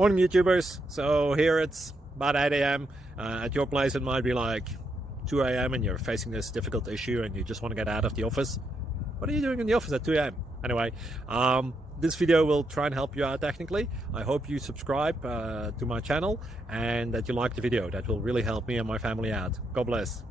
Morning YouTubers. So here it's about 8 a.m. At your place it might be like 2 a.m. and you're facing this difficult issue and you just want to get out of the office. What are you doing in the office at 2 a.m.? Anyway, this video will try and help you out technically. I hope you subscribe to my channel and that you like the video. That will really help me and my family out. God bless.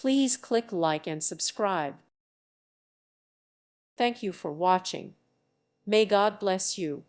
Please click like and subscribe. Thank you for watching. May God bless you.